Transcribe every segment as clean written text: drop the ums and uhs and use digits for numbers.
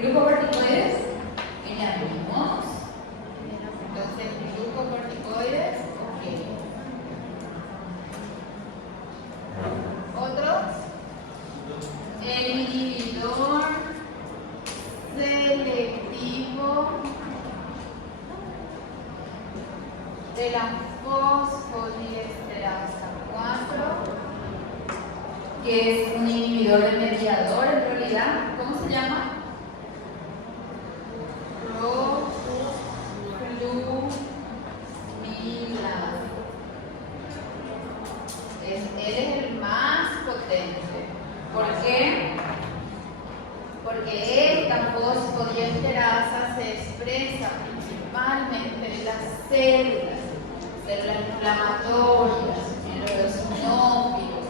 Glucocorticoides, que ya vimos. Entonces, glucocorticoides, ok. Otros, el inhibidor selectivo de la fosfodiesterasa 4, que es un inhibidor de mediador en realidad. ¿Cómo se llama? Proflumilas. Él es el más potente. ¿Por qué? Porque esta fosfodiesterasa se expresa principalmente en las células inflamatorias, en los eosinófilos,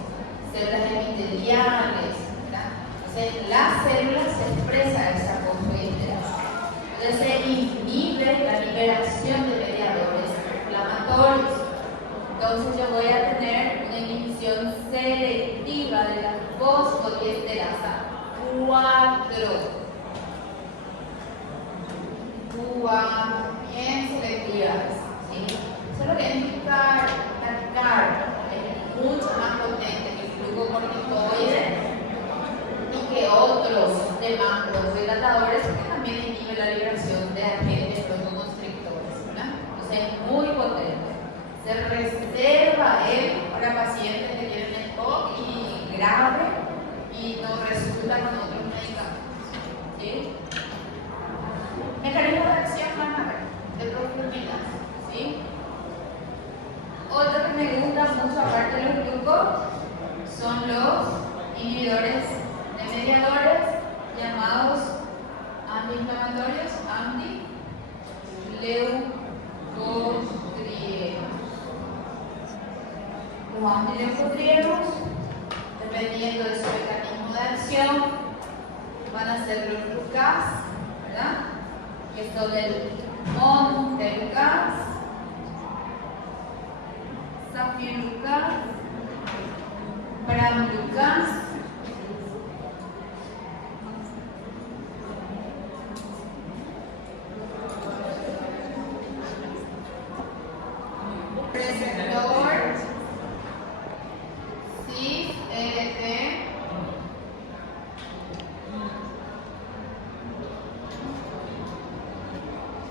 células epiteliales, ¿verdad? Entonces, en las células se expresa esa fosfodiesterasa. Entonces, se inhibe la liberación de mediadores inflamatorios. Entonces, yo voy a tener una inhibición selectiva de la fosfodiesterasa 4. Bien selectivas, ¿sí? Solo que indicar es mucho más potente que el glucocorticoide y que otros demás broncodilatadores que también inhiben la liberación de agentes broncoconstrictores, ¿verdad? Entonces es muy potente. Se reserva él para pacientes que tienen EPOC y grave y no resulta con otros medicamentos, ¿sí? Mecanismo de acción, van a ver, de proflumilas, ¿sí? Otro que me gusta mucho, aparte de los glucos, son los inhibidores de mediadores llamados antiinflamatorios, antileucotrienos. Los antileucotrienos, dependiendo de su mecanismo de acción, van a ser los glucas, ¿verdad? Que son el montelukast, safirlukast, pramlukast, receptor cis-LT,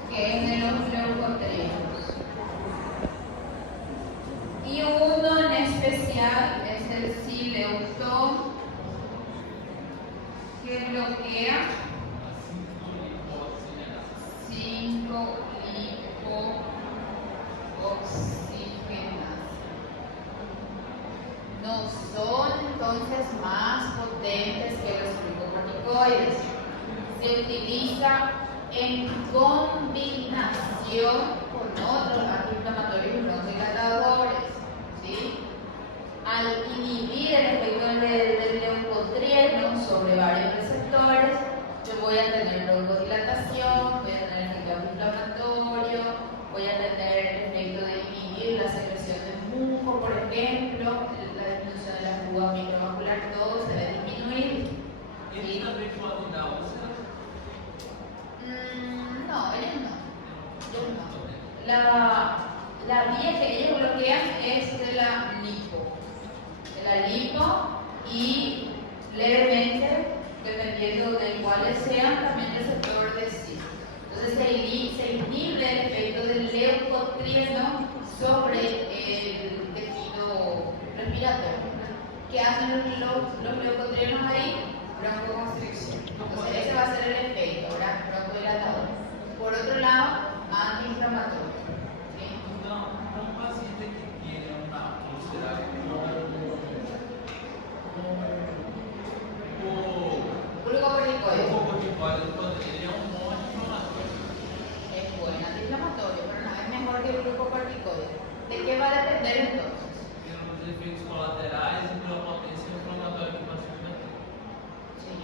que es de los leucotrienos. Y uno en especial es el Cyleucton, que bloquea 5-lipooxigenasa. No son entonces más potentes que los glucocorticoides. Se utiliza en combinación con otros antiinflamatorios y broncodilatadores, ¿sí? Al inhibir el efecto del leucotrieno sobre varios receptores, yo voy a tener broncodilatación, voy a tener efecto antiinflamatorio, voy a tener el efecto de inhibir la secreción de muco, por ejemplo, la disminución de la fuga microvascular, todo se debe disminuir. ¿Y también cuando da úlcera? No, ellos no. La vía que ellos bloquean es de la lipo y levemente, dependiendo de cuáles sean, también receptor de cis. Entonces se inhibe el efecto del leucotrieno sobre el tejido respiratorio. ¿Qué hacen los leucotrienos ahí? Broncoconstricción. Entonces ese va a ser el efecto, ¿verdad? Broncodilatador. Por otro lado, antiinflamatorio. ¿Sí? Un paciente que tiene una úlcera Glucocorticoide. Podría un buen inflamatorio. Es buen antiinflamatorio, pero no es mejor que el glucocorticoide. ¿De qué va a depender entonces? Tiene los efectos colaterais y la potencia inflamatoria que el paciente tiene. Sí,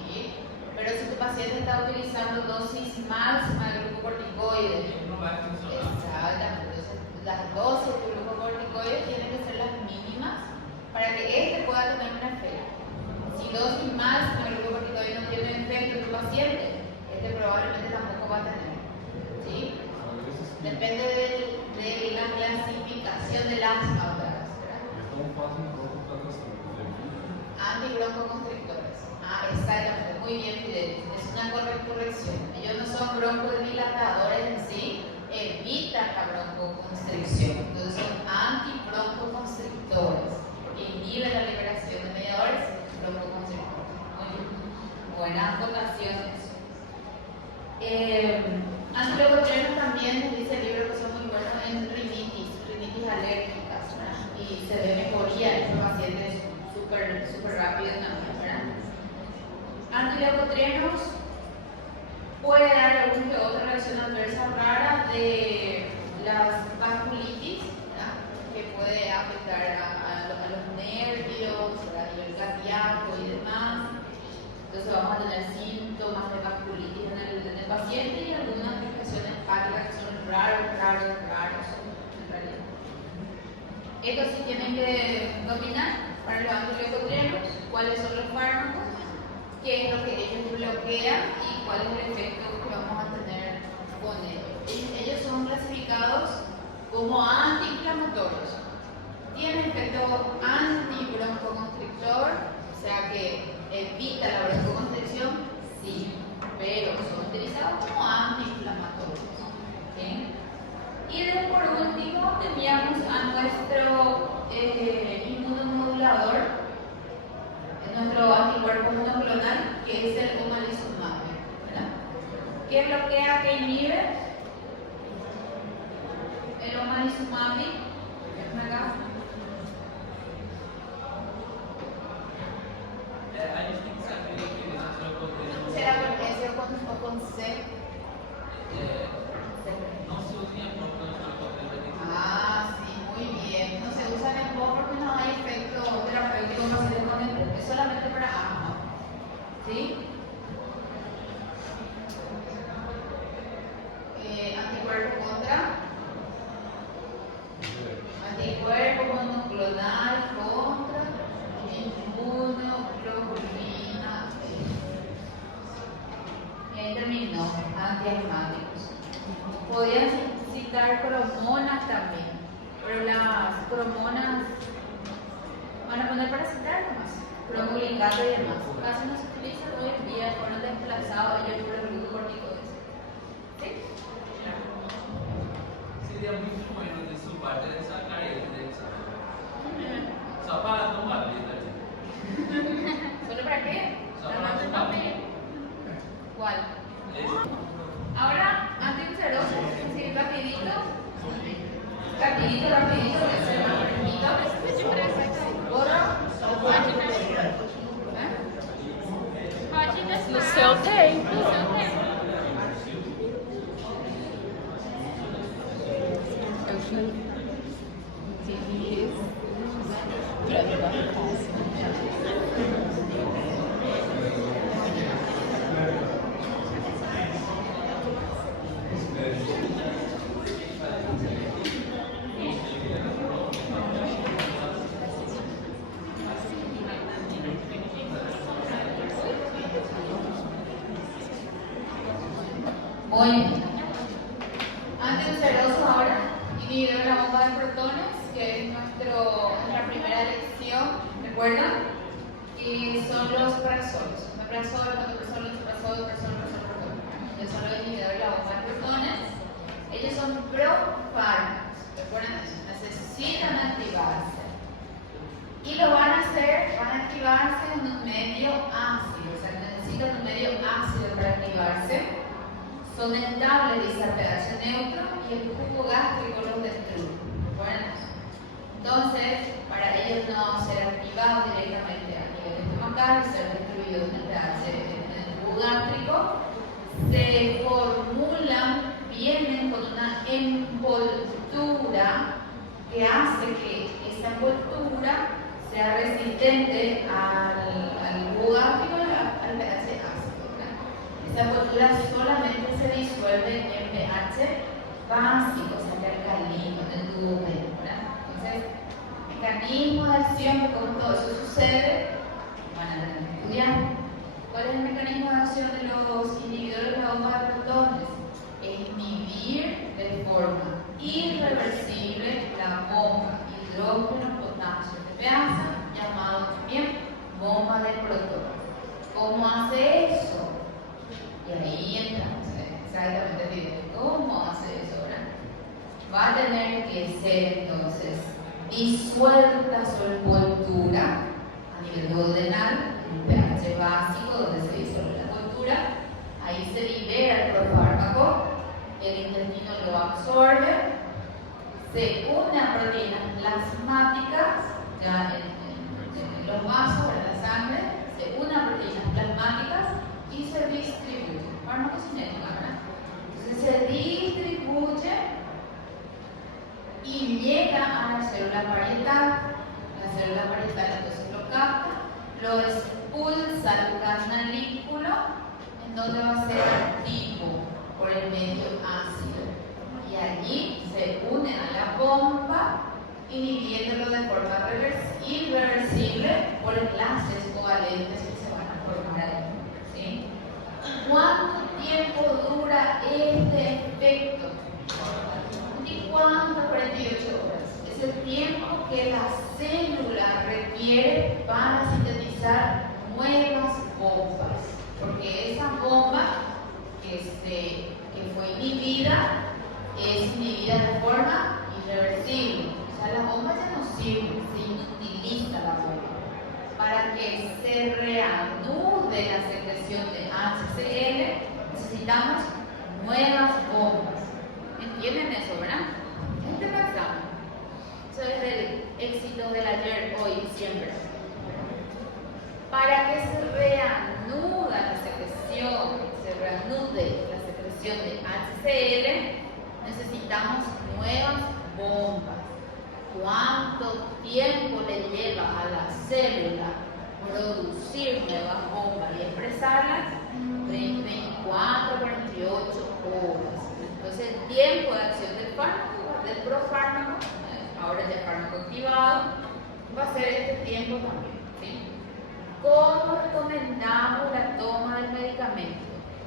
pero si tu paciente está utilizando dosis máxima de glucocorticoide, No va a funcionar. exactamente, entonces las dosis de glucocorticoide tienen que ser las mínimas para que este pueda tener un efecto. Si dosis máxima de glucocorticoide no tiene efecto en tu paciente, este broncoconstrictores. Ah, exactamente, muy bien, Fidelis. Es una corrección. Ellos no son broncodilatadores en sí, evitan la broncoconstricción. Entonces son antibroncoconstrictores, que inhiben la liberación de mediadores broncoconstrictores. Muy bien. Buenas votaciones. Antileucotrienos también dice el libro que son muy buenos en rinitis alérgicas, ¿verdad? Y se ve mejoría en estos pacientes súper rápido también, ¿verdad? Antileucotrienos puede dar alguna que otra reacción adversa rara de las vasculitis, ¿verdad? Que puede afectar a los nervios, a nivel cardíaco y demás. Entonces vamos a tener síntomas de vasculitis en el paciente y algunas afectaciones hepáticas que son raros en realidad. Estos sí tienen que dominar para los antileucotrienos cuáles son los fármacos, qué es lo que ellos bloquean y cuál es el efecto que vamos a tener con ellos. Ellos son clasificados como antiinflamatorios. Tienen efecto antibroncoconstrictor, o sea que evita la broncoconstricción, sí, pero son utilizados como antiinflamatorios. ¿Sí? Y por último teníamos a nuestro inmunomodulador, nuestro anticuerpo monoclonal, que es el omalizumab, ¿verdad? ¿Qué bloquea, qué inhibe? El omalizumab, déjame acá. A gente tem que saber que eles estão podendo. ¿Será porque es con C? Não se usa em apoio para o Ah, sí, muy bien. No se usa en el POC porque no hay efecto terapéutico en pacientes con el POC, es solamente para asma. ¿Sí? Anticuerpo contra. Anticuerpo monoclonal contra inmunoglobulina. Terminó, antiasmáticos. Podrían citar cromonas también, pero las cromonas van a poner para citar nomás, cromoglicato y demás. Casi no se utilizan hoy en día, fueron desplazados ellos por el glucocorticoides. ¿Sí? Seria muito bueno de sua parte essa carreira deles. Só para não bater, tá? ¿Solo para qué? Só para não bater. ¿Cuál? Ahora, antiulceroso, sí, rapidito, voy a hacer más rapidito. Gorro. No seu tempo. Muy bien. Antiulceroso ahora, inhibidor de la bomba de protones, que es nuestra primera lección, ¿recuerdan? Y son los prazolos. Omeprazol, pantoprazol, que son los inhibidores de la bomba de protones. Ellos son profármacos, ¿recuerdan eso? Necesitan activarse. Y lo van a activarse en un medio ácido, o sea, necesitan un medio ácido para activarse. Son estables, dice pH neutro, y el jugo gástrico los destruye. ¿Recuerdan eso? Entonces, para ellos no ser activados directamente a nivel estomacal y ser destruidos en el pH en el jugo gástrico, se formulan, vienen con una envoltura que hace que esa envoltura sea resistente al jugo gástrico y al pH ácido. Esa envoltura solamente se disuelve en pH básico, o sea, en alcalino, en el tubo medio, ¿verdad? Entonces, mecanismo de acción de cómo todo eso sucede, van a tener que estudiar. ¿Cuál es el mecanismo de acción de los inhibidores de la bomba de protones? Inhibir de forma irreversible la bomba hidrógeno potasio de peasa, llamado también bomba de protón. ¿Cómo hace eso? Y ahí entramos exactamente el video. ¿Cómo hace eso, verdad? Va a tener que ser entonces disuelta su envoltura a nivel duodenal, un pH básico donde se disuelve la envoltura. Ahí se libera el profármaco, el intestino lo absorbe, se une a proteínas plasmáticas, ya en los vasos, en la sangre, se une a proteínas plasmáticas y se distribuye. Farmacocinética, ¿verdad? Entonces se distribuye y llega a la célula parietal. La célula parietal entonces lo capta, lo expulsa al canalículo, en donde va a ser activo por el medio ácido. Y allí se une a la bomba, inhibiéndolo de forma irreversible por enlaces covalentes que se van a formar ahí. ¿Sí? ¿Cuánto tiempo dura este efecto? ¿Y cuánto? 48 horas. Es el tiempo que la célula requiere para sintetizar nuevas bombas. Porque esa bomba que fue inhibida es inhibida de forma irreversible. O sea, la bomba ya no sirve, se inutiliza la bomba. Para que se reanude la secreción de HCl, necesitamos nuevas bombas. ¿Entienden eso, verdad? Este es el examen. Eso es el éxito del ayer, hoy y siempre. Para que se reanude la secreción de HCl, necesitamos nuevas bombas. ¿Cuánto tiempo le lleva a la célula producir nuevas bombas y expresarlas? 24, 48 horas. Entonces el tiempo de acción del fármaco, del profármaco, ahora ya fármaco activado, va a ser este tiempo también. ¿Sí? ¿Cómo recomendamos la toma del medicamento?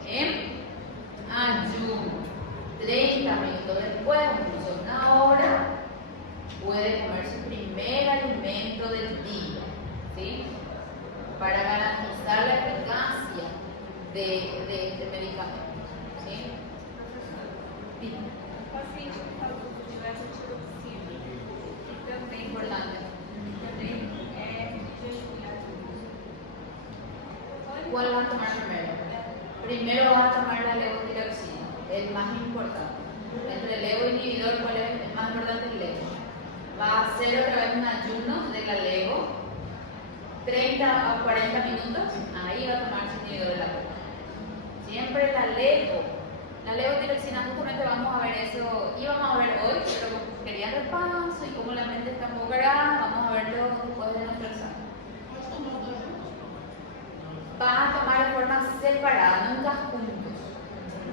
En ayuno. 30 minutos después, incluso una hora, puede comer su primer alimento del día. ¿Sí? Para garantizar la eficacia de este medicamento. ¿Sí? Es importante. ¿Cuál vas a tomar primero? Primero vas a tomar la levotiroxina, el más importante. Entre el levo inhibidor, ¿cuál es el más importante? El levo. Va a hacer otra vez un ayuno de la levo, 30 a 40 minutos, ahí va a tomar su inhibidor de la levo. Siempre la levotiroxina, justamente vamos a ver eso, íbamos a ver hoy, pero quería repaso y como la mente está un poco grande, vamos a verlo después de nuestro examen. Va a tomar de forma separada, nunca juntos.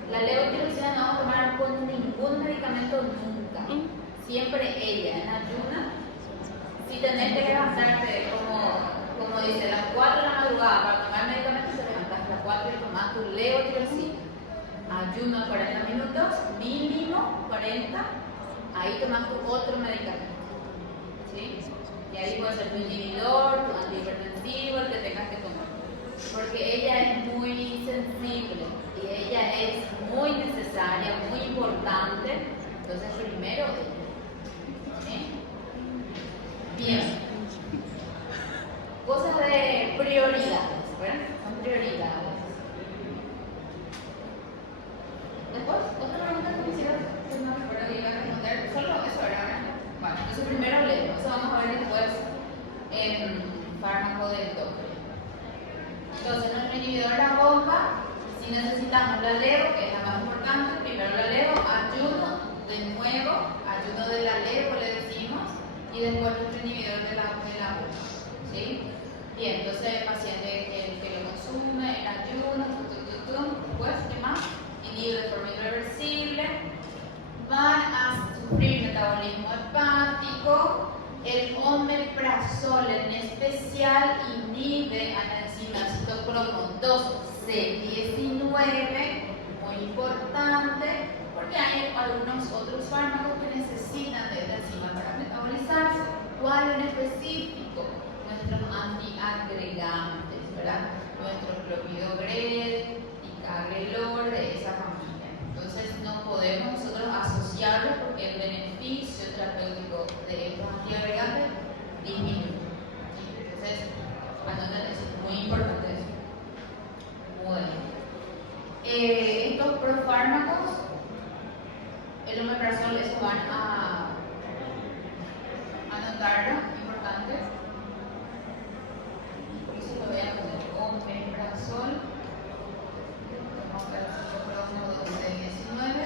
La levotiroxina no vamos a tomar con ningún medicamento nunca. Siempre ella, en ayuna. Si tenés que levantarte, como dice, a las 4 de la madrugada para tomar medicamentos, te levantas a las 4 y tomas tu levotiroxina. Ayuno 40 minutos, mínimo 40, ahí tomas tu otro medicamento. ¿Sí? Y ahí puede ser tu inhibidor, tu antihipertensivo, el que tengas que tomar. Porque ella es muy sensible y ella es muy necesaria, muy importante. Entonces primero ella. ¿Sí? Bien. Cosas de prioridades, ¿verdad? Son prioridades. Después, otra pregunta que quisiera, no me acuerdo que iba a responder, solo eso era, ¿verdad? Bueno, entonces primero leo, eso vamos a ver después en fármaco del doctor. Entonces, nuestro inhibidor de la bomba, si necesitamos la levo, que es la más importante, primero la levo, ayuno, de nuevo, ayuno de la levo le decimos, y después nuestro inhibidor de la bomba. ¿Sí? Bien, entonces el paciente que lo consume en ayuno, después, ¿qué más? Inhibe de forma irreversible, van a sufrir metabolismo hepático. El omeprazol en especial inhibe a la enzima citocromo 2C19, muy importante, porque hay algunos otros fármacos que necesitan de esta enzima para metabolizarse. ¿Cuál en específico? Nuestros antiagregados. ustedes van a anotarlo, importante. Por eso lo voy a poner omeprazol, 19.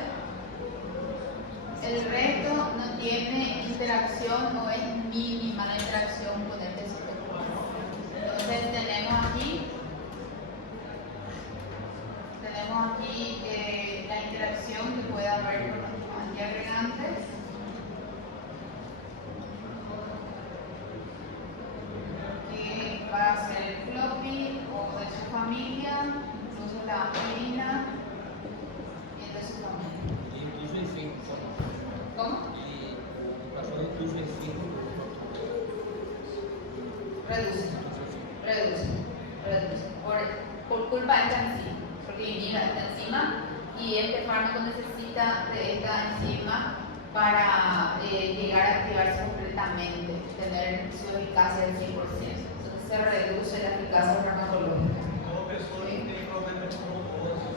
El resto no tiene interacción o es mínima la interacción con el TCP4. Entonces tenemos aquí la interacción que puede haber con los antiagregantes. Que va a ser el floppy o de su familia, incluso la aspirina y de su familia. Incluso el 5. ¿Cómo? Y pasó incluso el 5. Reduce. Por culpa de esta enzima, porque inhibe esta enzima y este fármaco necesita de esta enzima para llegar a activarse completamente, tener su eficacia al 100%. Entonces se reduce la eficacia farmacológica. Uma pessoa que tem problema de trombose,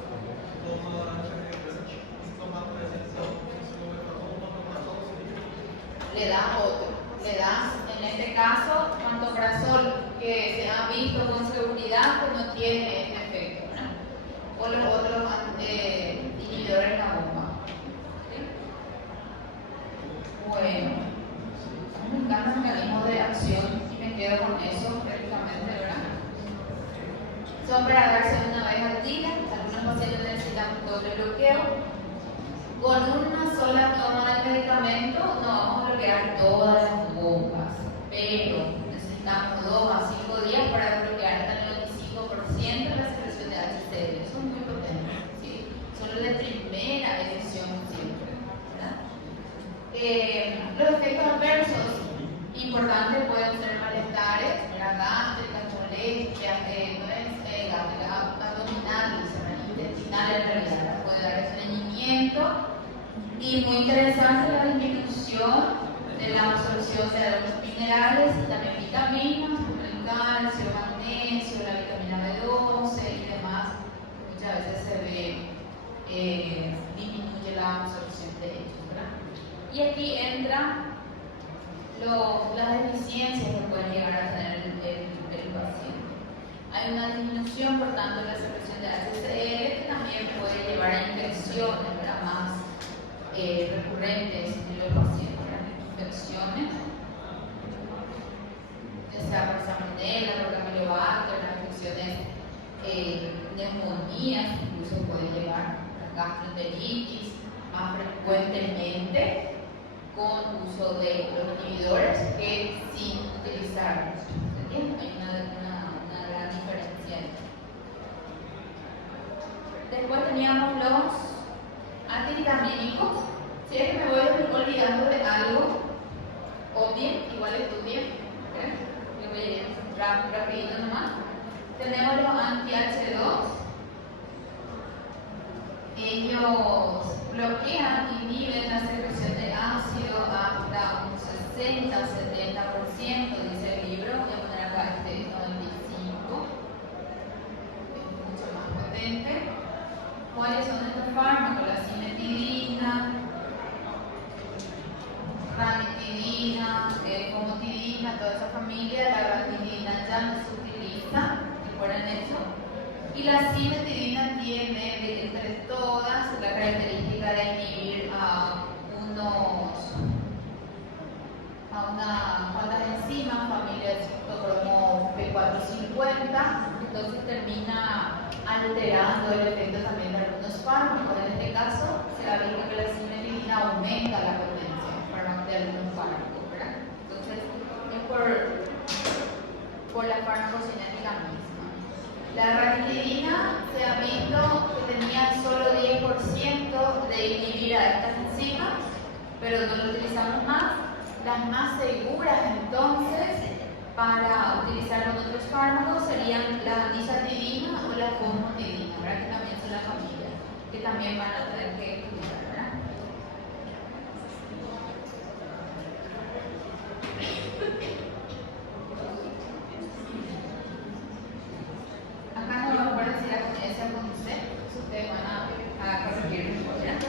toma antiagregante, se tomar prevenção, se não vai fazer uma programação, Le das otro. Le das, en este caso, pantoprazol, que se ha visto con seguridad que no tiene este efecto, ¿no? O los otros inhibidores de la bomba. ¿Sí? Bueno, me encantan los mecanismos de acción y me quedo con eso prácticamente, ¿verdad? Son para darse una vez al día. Algunos pacientes necesitan un doble bloqueo. Con una sola toma del medicamento no vamos a bloquear todas las bombas, pero necesitamos 2 a 5 días para bloquear hasta el 95% de la secreción de HCl. Eso es muy potente, ¿sí? Son los de primera elección siempre, ¿verdad? Los efectos adversos importantes pueden ser malestares, gástricas, molestias, abdominales, intestinales en realidad, puede dar estreñimiento. Y muy interesante la disminución de la absorción de algunos minerales y también vitaminas, como el calcio, magnesio, la vitamina B12 y demás. Muchas veces se ve, disminuye la absorción de ellos, ¿verdad? Y aquí entran las deficiencias que pueden llegar a tener el paciente. Hay una disminución, por tanto, de la secreción de HCl que también puede llevar a infecciones, ¿verdad? Más recurrentes en los pacientes, ¿verdad? Infecciones, ya sea por salmonella, por camelobacter, las infecciones, neumonías, incluso puede llevar a gastroenteritis, más frecuentemente con uso de los inhibidores que sin utilizarlos. ¿Entienden? Hay una gran diferencia. Después teníamos los antihistamínicos. Si es que me voy olvidando de algo, obvio, igual estudien, ¿okay? Yo voy a ir rapidito nomás. Tenemos los anti-H2. Ellos bloquean, inhiben la secreción de ácido hasta un 60-70%, dice el libro. Voy a poner acá este 95, es mucho más potente. ¿Cuáles son estos fármacos? La cimetidina, ranitidina, famotidina, toda esa familia. La ranitidina ya no se utiliza, recuerden eso. Y la cimetidina tiene entre todas la característica de inhibir a unas cuantas enzimas, familia del citocromo P450, entonces termina alterando el efecto también de algunos fármacos. En este caso, se ha visto que la cimetidina aumenta la potencia de algunos fármacos, ¿verdad? Entonces, es por la farmacocinética misma. La ranitidina se ha visto que tenía solo 10% de inhibir a estas enzimas, pero no lo utilizamos más. Las más seguras entonces para utilizar con otros fármacos serían la nisatidina o la famotidina, ¿verdad? Que también son la familia, que también van a tener que estudiar, ¿verdad? Acá no me acuerdo si la coincidencia con usted, ustedes van a corregir, ¿verdad?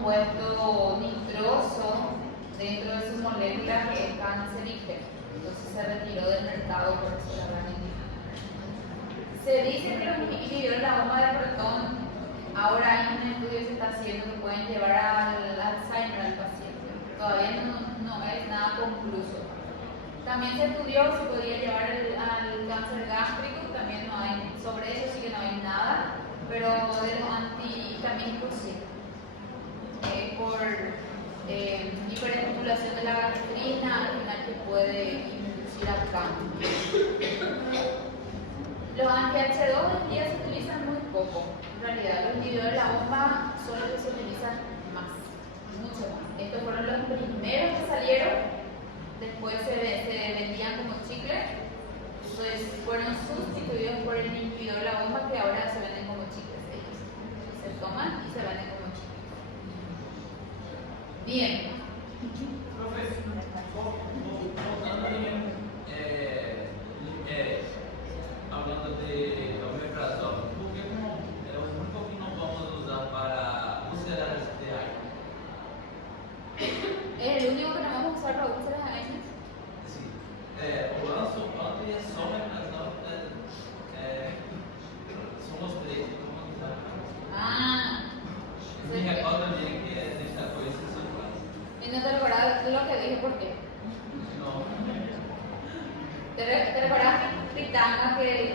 compuesto nitroso dentro de su molécula que es cancerígeno. Entonces se retiró del mercado por eso la gran indígena. Se dice que los inhibidores de la bomba de protón, ahora hay un estudio que se está haciendo que pueden llevar al Alzheimer al paciente. Todavía no es nada concluso. También se estudió si podía llevar al cáncer gástrico, también no hay, sobre eso sí que no hay nada, pero de los antihistamínicos sí. Por hiperestimulación de la gastrina, al final que puede inducir al cáncer. Los anti-H2 hoy en día se utilizan muy poco. En realidad, los inhibidores de la bomba son los que se utilizan más, mucho más. Estos fueron los primeros que salieron, después se vendían como chicle, entonces fueron sustituidos por el inhibidor de la bomba que ahora se venden como chicles. Ellos se toman y se venden como chicles. Bien. Professor, voltando hablando de omeprazol, por que é o único que não vamos usar para úlceras de aire? ¿Es el único que no vamos a usar para úlceras de aire? Sim. O antiinflamatório é só omeprazol, são os três que vamos usar. Ah. Me recordo também que destacou esse celular. ¿Y no te recordás lo que dije por qué? Não. ¿Te recordás, Pitanga, que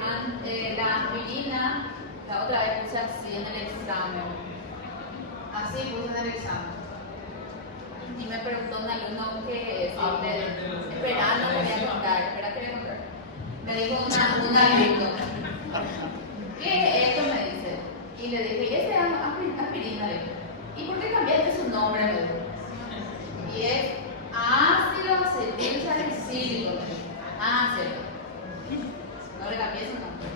la aspirina, la otra vez puse así en el examen? Así puse en el examen. Y me preguntó un alumno que espera, no le voy a contar, espera que le voy a contar. Me dijo un alumno, ¿qué es esto? Me dice. Y le dije, ¿y ese es aspirina? Le dije, ¿y por qué cambiaste su nombre? Me dijo. Y es ácido acetilsalicílico. Ah, cierto. No le cambié su nombre.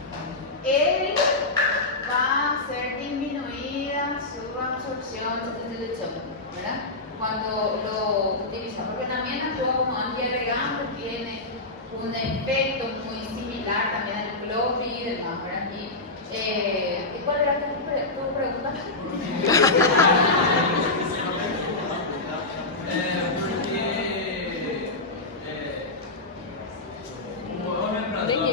Él va a ser disminuida su absorción, ¿verdad? Cuando lo utiliza, porque también actúa como antiagregante, tiene un efecto muy similar también al clopri y demás, ¿verdad? ¿Y cuál era tu pregunta? O omeprazol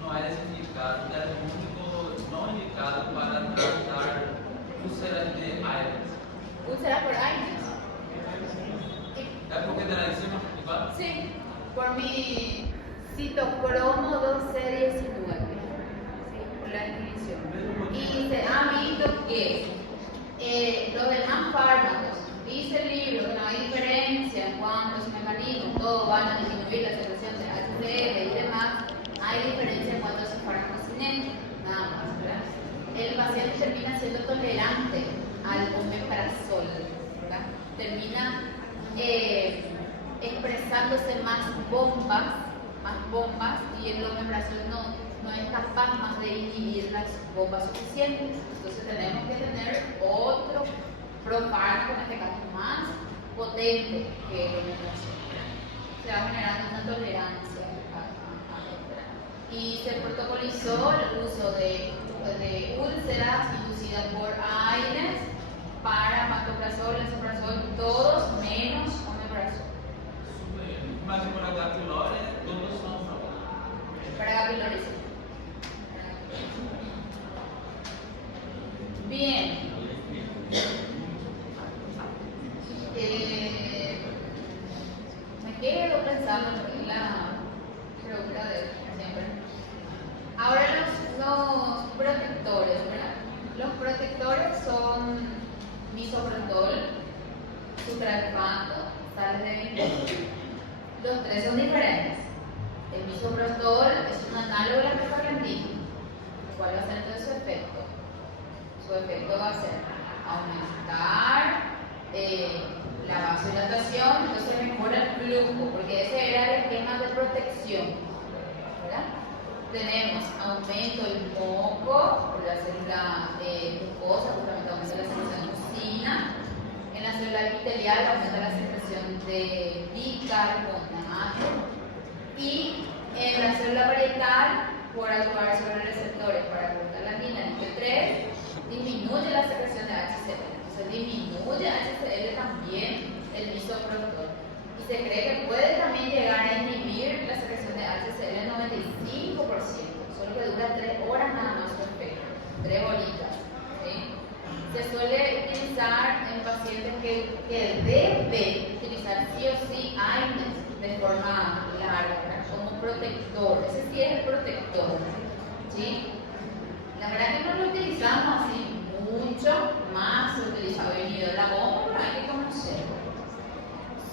não é indicado, é o único não indicado para tratar úlceras de aire. ¿Úlceras por aire? É porque está lá em cima, igual? Sí, por mi citocromo 1219. Sí, por la definición. Y se ha visto que los demás fármacos, dice el libro que no hay diferencia en cuanto a sus mecanismos, todos van a disminuir la secreción de HCl y demás. Hay diferencia en cuanto a sus farmacocinéticos, nada más, ¿verdad? El paciente termina siendo tolerante al omeprazol, ¿verdad? Termina expresándose más bombas y el omeprazol no es capaz más de inhibir las bombas suficientes. Entonces tenemos que tener otro profármaco, en este caso más potente que el omeprazol. Se va generando una tolerancia a esto. Y se protocolizó el uso de úlceras inducidas por aires para pantoprazol, esomeprazol, todos menos omeprazol. Mas para a pylori, todos são Para pylori sí. Bien. Me quedo pensando en la pregunta de siempre. Ahora los protectores, ¿verdad? Los protectores son misoprostol, sucralfato, sales de vinilo. Los tres son diferentes. El misoprostol es un análogo de la prostaglandina. ¿Cuál va a ser entonces su efecto? Su efecto va a ser aumentar la vasodilatación, entonces mejora el flujo, porque ese era el esquema de protección, ¿verdad? Tenemos aumento del moco por la célula glucosa, justamente aumenta la secreción de mucina. En la célula epitelial aumenta la secreción de bicarbonato. Y en la célula parietal, por actuar sobre receptores para prostaglandina NP3, disminuye la secreción de HCl. Entonces disminuye HCl también el misoprostol. Y se cree que puede también llegar a inhibir la secreción de HCl en 95%, solo que dura 3 horas nada más su efecto, 3 horitas. ¿Sí? Se suele utilizar en pacientes que deben utilizar sí o sí AINES de forma larga, como protector. Ese sí es el protector. ¿Sí? La verdad que no lo utilizamos así mucho, más se utiliza hoy en día la bomba, pero hay que conocerlo.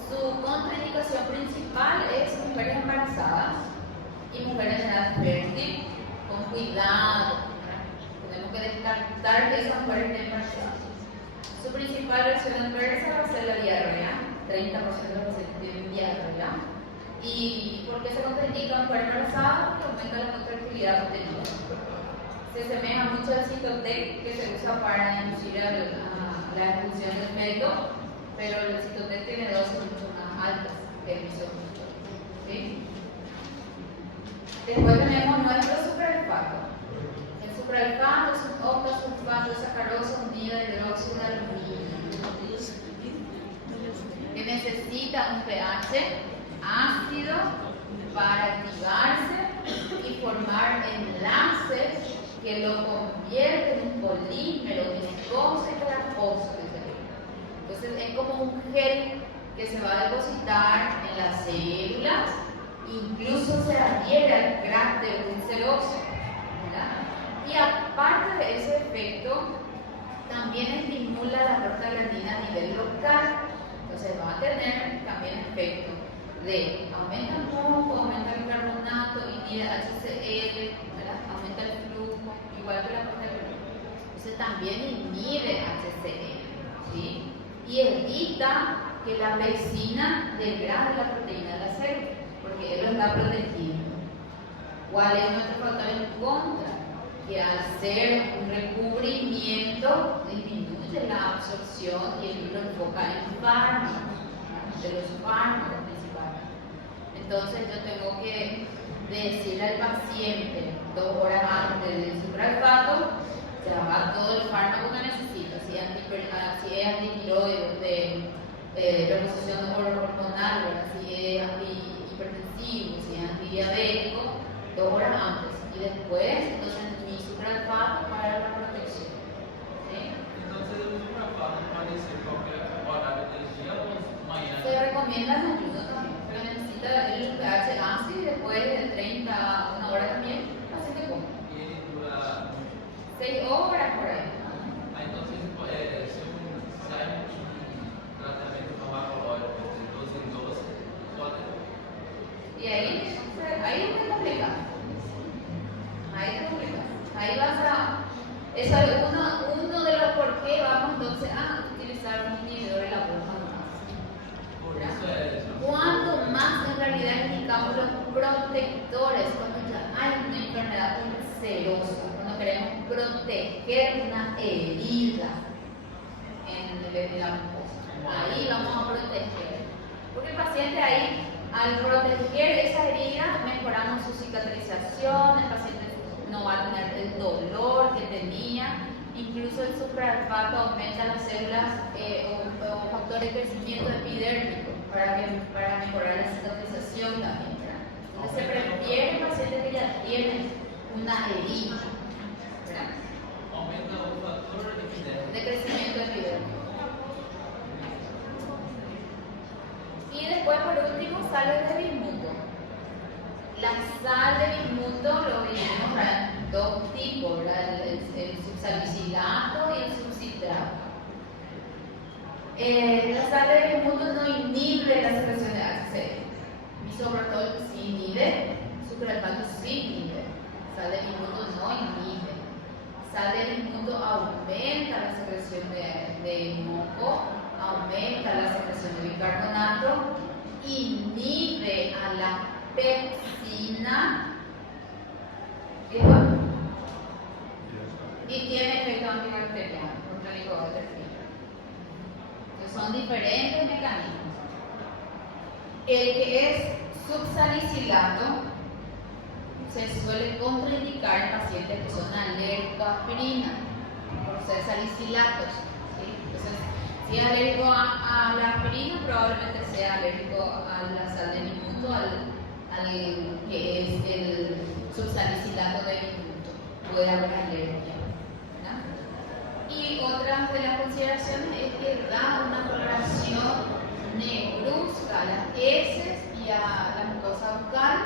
Su contraindicación principal es mujeres embarazadas y mujeres de edad fértil, con cuidado. Tenemos que descartar que esas mujeres estén embarazadas. Su principal reacción adversa va a ser la diarrea, 30% de los pacientes tienen diarrea. ¿Y por qué se contraindica a mujer embarazada? Porque aumenta la contractilidad posterior. Se asemeja mucho al Cytotec que se usa para inducir a la expulsión del feto, pero el Cytotec tiene dosis mucho más altas que el misoprostol. ¿Sí? Después tenemos nuestro supralfato. El supralfato es un octasulfato de sacarosa unido a hidróxido de aluminio, que necesita un pH ácido para activarse y formar enlaces que lo convierten en un polímero viscoso y pegajoso. Entonces es como un gel que se va a depositar en las células, incluso se adhiere al cráter seroso. Y aparte de ese efecto, también estimula la prostaglandina a nivel local. Entonces va a tener también efecto de aumenta el moco, aumenta el carbonato, inhibe HCl, aumenta el flujo, igual que la prostaglandina. Entonces también inhibe HCl, ¿sí? Y evita que la pepsina degrade la proteína de la célula, porque él lo está protegiendo. ¿Cuál es nuestro factor en contra? Que al ser un recubrimiento disminuye la absorción y el libro enfoca en fármacos, de los fármacos principales. Entonces yo tengo que decirle al paciente 2 horas antes del supralfato, se va todo el fármaco que necesita, si es antitiroides, de reposición hormonal, si es antihipertensivo, si es antidiabético, 2 horas antes. Y después, entonces, mi supralfato para la protección. ¿Sí? Entonces, el supralfato puede ser cualquier horario del día o mañana. Se recomienda en ayuno también, pero necesita el pH ácido y después de 30 a 1 hora también, así que como. Y dura 6 horas por ahí. entonces, se hay un tratamiento farmacológico de 12 en 12, pode. Y ahí es muy complicado. Ahí vas a. Eso es uno de los por qué vamos entonces a utilizar un inhibidor de la bomba más. Por eso es. Cuanto más en realidad indicamos los protectores, cuando ya hay una enfermedad ulcerosa, cuando queremos proteger una herida en la mucosa. Ahí vamos a proteger. Porque el paciente ahí, al proteger esa herida, mejoramos su cicatrización, el paciente no va a tener el dolor que tenía, incluso el supralfato aumenta las células o factores de crecimiento epidérmico para mejorar la cicatrización también. ¿Verdad? Entonces se prefiere pacientes que ya tienen una herida. ¿Verdad? Aumenta o factor De crecimiento epidérmico. Y después, por último, sales de bismuto. La sal de bismuto lo dividimos en 2 tipos, el subsalicilato y el subcitrato. La sal de bismuto no inhibe la secreción de HCl. Misoprostol sí inhibe, supralfato sí inhibe. Sal de bismuto no inhibe. Sal de bismuto aumenta la secreción de moco, aumenta la secreción de bicarbonato, inhibe a la pepsina y tiene efecto antibacteriano contra el Helicobacter. Entonces son diferentes mecanismos. El que es subsalicilato se suele contraindicar en pacientes que son alérgicos a aspirina por ser salicilatos. ¿Sí? Entonces, si es alérgico a la aspirina, probablemente sea alérgico a la sal de minuto, al que es el subsalicilato de minuto. Puede haber alergia. ¿Verdad? Y otra de las consideraciones es que da una coloración negruzca a las heces y a la mucosa bucal,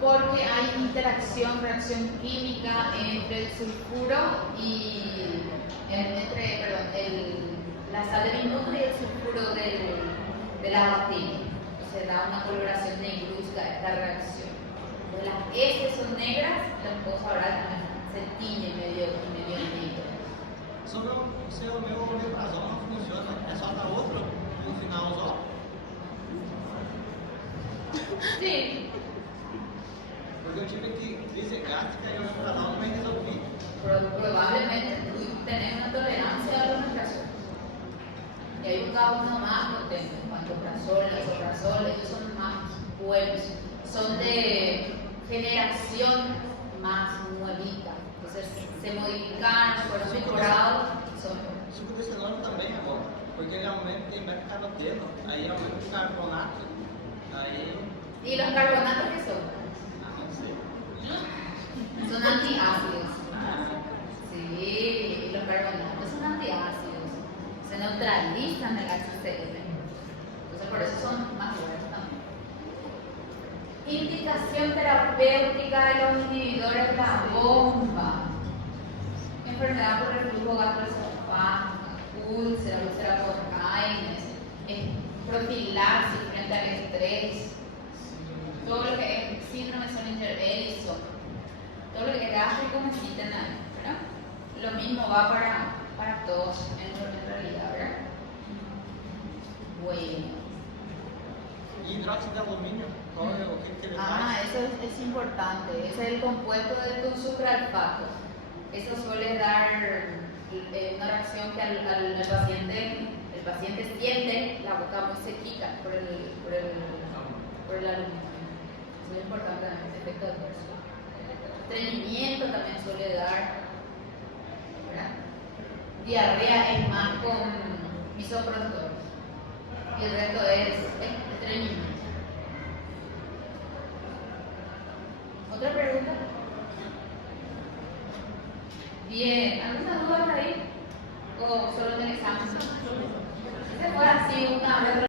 porque hay interacción, reacción química entre el sulfuro y la sal de minuto y el sulfuro de la bacteria. Entonces da una coloración negruzca a esta reacción. Entonces, las heces son negras, la mucosa oral también se tiñe medio negro. Sobre o meu omeprazol não funciona, é só dar outro no final só? Sí, Porque eu tive que crise gástrica e o omeprazol não vai resolver. probablemente tú tenés una tolerancia a la omeprazol. Y hay cada uno más potente, pantoprazol, esomeprazol, ellos son más buenos, son de generación más nuevita. Entonces se modificaron, fueron mejorados y son buenos. Suco de cenoura também agora, porque ele aumenta, tem beta-caroteno, aí aumenta o carbonato, aí... ¿Y los carbonatos qué son? não sei. Son antiácidos. Sí, los carbonatos son antiácidos. Se neutralizan el HCl. Entonces por eso son más buenos también. Indicación terapéutica de los inhibidores de la bomba. Enfermedad por reflujo gastroesofágico, úlcera por Keynes, profilaxis frente al estrés, todo lo que es síndrome de Sjögren-Eriksson, todo lo que es gástrico necesitan ahí, ¿verdad? Lo mismo va para todos en realidad, ¿verdad? Bueno. E hidróxido de alumínio, qual é o que ele faz? Eso es importante. Ese es el compuesto de tu sucralfato. Eso suele dar una reacción que el paciente siente la boca muy sequita por el aluminio. Eso es importante también, ese efecto adverso. Estreñimiento también suele dar, ¿verdad? Diarrea es más con misoprostol y el resto es estreñimiento. ¿Otra pregunta? Bien, ¿alguna duda ahí? ¿O solo en el examen? Si se fuera así una